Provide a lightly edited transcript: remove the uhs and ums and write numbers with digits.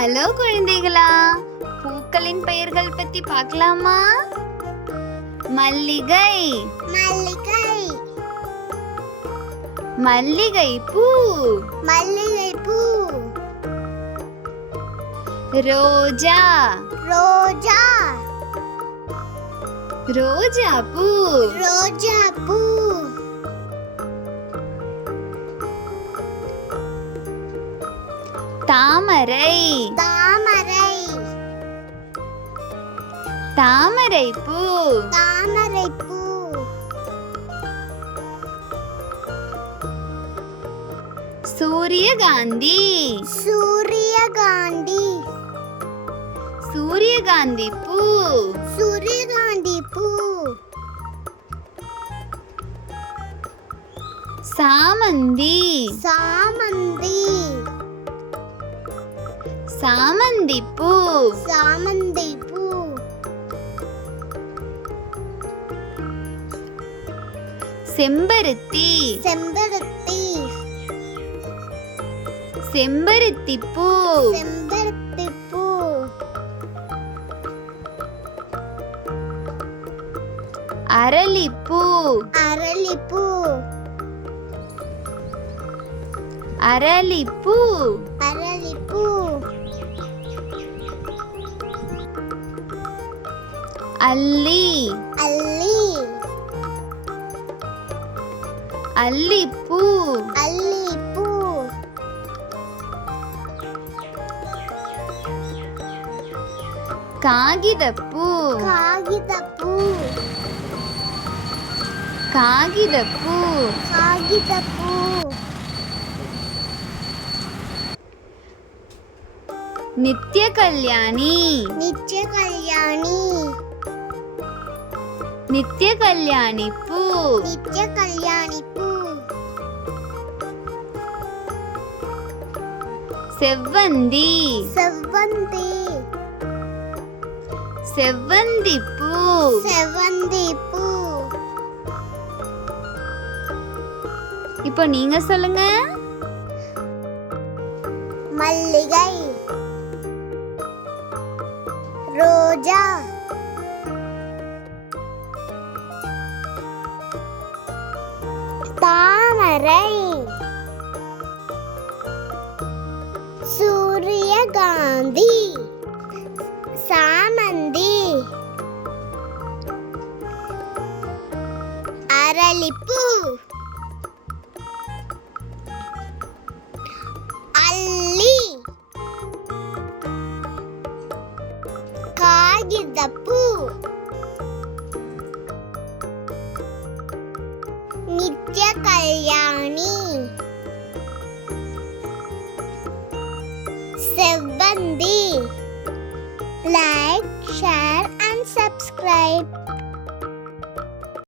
Hello குழந்தைகளா, பூக்களின் பெயர்கள் பத்தி பார்க்கலாமா? மல்லிகை, மல்லிகை, மல்லிகை பூ, மல்லிகை பூ. ரோஜா, ரோஜா, ரோஜா பூ, ரோஜா பூ. தாமரை, தாமரை, தாமரை பூ, தாமரை பூ. சூரியகாந்தி, சூரியகாந்தி, சூரியகாந்தி பூ, சூரியகாந்தி பூ. சாமந்தி, சாமந்தி, சாமந்தி பூ, சாமந்தி பூ. செம்பருத்தி, செம்பருத்தி, செம்பருத்தி பூ, செம்பருத்தி பூ. அரளிப்பூ, அரளிப்பூ, அரளிப்பூ, அரளிப்பூ. அல்லி, அல்லி, அல்லிப்பூ, அல்லிப்பூ. காகிதப்பூ, காகிதப்பூ, காகிதப்பூ, காகிதப்பூ. நித்ய கல்யாணி, நித்ய கல்யாணி, நித்ய கல்யாணி பூ, நித்ய கல்யாணி பூ. செவ்வந்தி, செவ்வந்தி, செவ்வந்தி பூ, செவ்வந்தி பூ. இப்போ நீங்க சொல்லுங்க. மல்லிகை, ரோஜா, தாமரை, சூரியகாந்தி, சாமந்தி, அரளிப்பூ, அல்லி, காகிதப்பூ, நித்ய கல்யாணி, செவ்வந்தி. Like, share and subscribe.